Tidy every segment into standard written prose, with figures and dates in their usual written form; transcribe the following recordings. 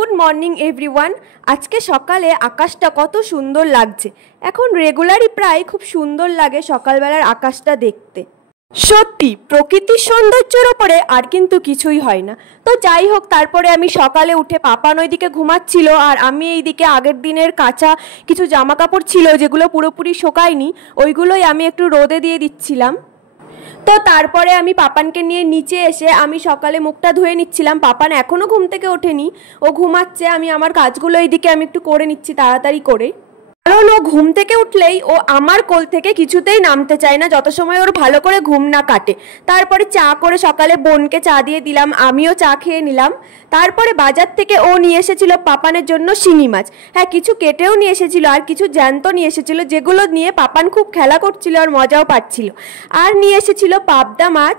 Good morning everyone. আজকে সকালে আকাশটা কত সুন্দর লাগছে। এখন রেগুলারই প্রায় খুব সুন্দর লাগে সকালবেলার আকাশটা দেখতে। সত্যি প্রকৃতির সৌন্দর্যের ওপরে আর কিন্তু কিছুই হয় না। তো যাই হোক, তারপরে আমি সকালে উঠে পাপান ওইদিকে ঘুমাচ্ছিল আর আমি এইদিকে আগের দিনের কাঁচা কিছু জামা কাপড় ছিল যেগুলো পুরোপুরি শোকায়নি, ওইগুলোই আমি একটু রোদে দিয়ে দিচ্ছিলাম। তো তারপরে আমি পাপানকে নিয়ে নিচে এসে আমি সকালে মুখটা ধুয়ে নিচ্ছিলাম। পাপান এখনও ঘুম থেকে ওঠেনি, ও ঘুমাচ্ছে। আমি আমার কাজগুলো এইদিকে আমি একটু করে নিচ্ছি তাড়াতাড়ি করে, কারণ ও ঘুম থেকে উঠলেই ও আমার কোল থেকে কিছুতেই নামতে চায় না যত সময় ওর ভালো করে ঘুম না কাটে। তারপরে চা করে সকালে বোনকে চা দিয়ে দিলাম, আমিও চা খেয়ে নিলাম। তারপরে বাজার থেকে ও নিয়ে এসেছিল পাপানের জন্য শিঙি মাছ। হ্যাঁ, কিছু কেটেও নিয়ে এসেছিল আর কিছু জ্যান্ত নিয়ে এসেছিল, যেগুলো নিয়ে পাপান খুব খেলা করছিল আর মজাও পাচ্ছিল। আর নিয়ে এসেছিল পাবদা মাছ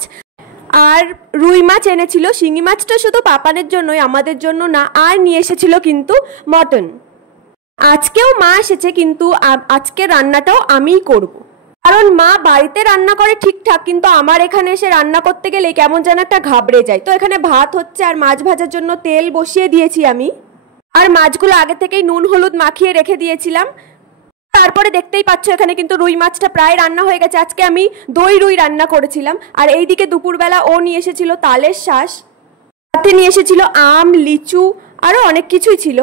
আর রুই মাছ এনেছিল। শিঙি মাছটা শুধু পাপানের জন্যই, আমাদের জন্য না। আর নিয়ে এসেছিল কিন্তু মটন। আজকেও মা এসেছে, কিন্তু আজকে রান্নাটাও আমিই করব, কারণ মা বাড়িতে রান্না করে ঠিকঠাক, কিন্তু আমার এখানে এসে রান্না করতে গেলে কেমন যেন একটা ঘাবড়ে যায়। তো এখানে ভাত হচ্ছে আর মাছ ভাজার জন্য তেল বসিয়ে দিয়েছি আমি, আর মাছগুলো আগে থেকেই নুন হলুদ মাখিয়ে রেখে দিয়েছিলাম। তারপরে দেখতেই পাচ্ছ এখানে কিন্তু রুই মাছটা প্রায় রান্না হয়ে গেছে। আজকে আমি দই রুই রান্না করেছিলাম। আর এইদিকে দুপুরবেলা ও নিয়ে এসেছিল তালের শাঁস, সাথে নিয়ে এসেছিল আম, লিচু, আরও অনেক কিছুই ছিল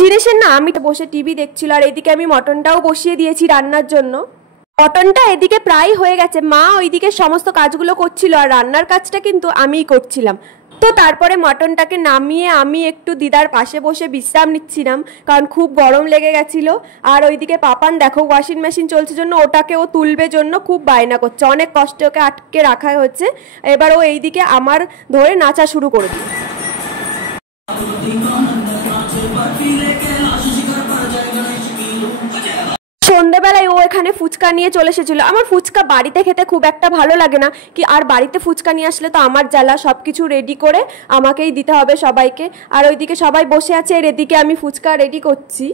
জিনিসের না। আমি বসে টিভি দেখছিল আর এদিকে আমি মটনটাও বসিয়ে দিয়েছি রান্নার জন্য। মটনটা এদিকে প্রায় হয়ে গেছে, মা ওইদিকে সমস্ত কাজগুলো করছিল আর রান্নার কাজটা কিন্তু আমিই করছিলাম। তো তারপরে মটনটাকে নামিয়ে আমি একটু দিদার পাশে বসে বিশ্রাম নিচ্ছিলাম, কারণ খুব গরম লেগে গেছিলো। আর ওইদিকে পাপান দেখো ওয়াশিং মেশিন চলছে জন্য ওটাকে ও তুলবে জন্য খুব বায়না করছে, অনেক কষ্টে ওকে আটকে রাখা হচ্ছে। এবার ও এইদিকে আমার ধরে নাচা শুরু করে দিল। সন্ধ্যাবেলায় ও এখানে ফুচকা নিয়ে চলে এসেছিল। আমার ফুচকা বাড়িতে খেতে খুব একটা ভালো লাগে না, কি আর বাড়িতে ফুচকা নিয়ে আসলে তো আমার জ্বালা, সব কিছু রেডি করে আমাকেই দিতে হবে সবাইকে। আর ওইদিকে সবাই বসে আছে, আর এদিকে আমি ফুচকা রেডি করছি।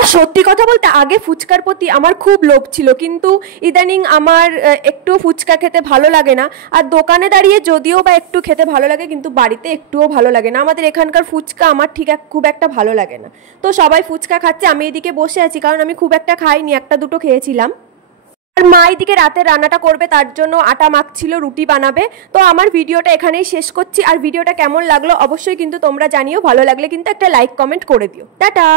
আর সত্যি কথা বলতে আগে ফুচকার প্রতি আমার খুব লোভ ছিল, কিন্তু ইদানিং আমার একটু ফুচকা খেতে ভালো লাগে না। আর দোকানে দাঁড়িয়ে যদিও বা একটু খেতে ভালো লাগে, কিন্তু বাড়িতে একটুও ভালো লাগে না। আমাদের এখানকার ফুচকা আমার খুব একটা ভালো লাগে না। তো সবাই ফুচকা খাচ্ছে, আমি এদিকে বসে আছি, কারণ আমি খুব একটা খাইনি, একটা দুটো খেয়েছিলাম। আর মা এদিকে রাতে রান্নাটা করবে, তার জন্য আটা মাখছিল, রুটি বানাবে। তো আমার ভিডিওটা এখানেই শেষ করছি। আর ভিডিওটা কেমন লাগলো অবশ্যই কিন্তু তোমরা জানিও, ভালো লাগলে কিন্তু একটা লাইক কমেন্ট করে দিও। টাটা।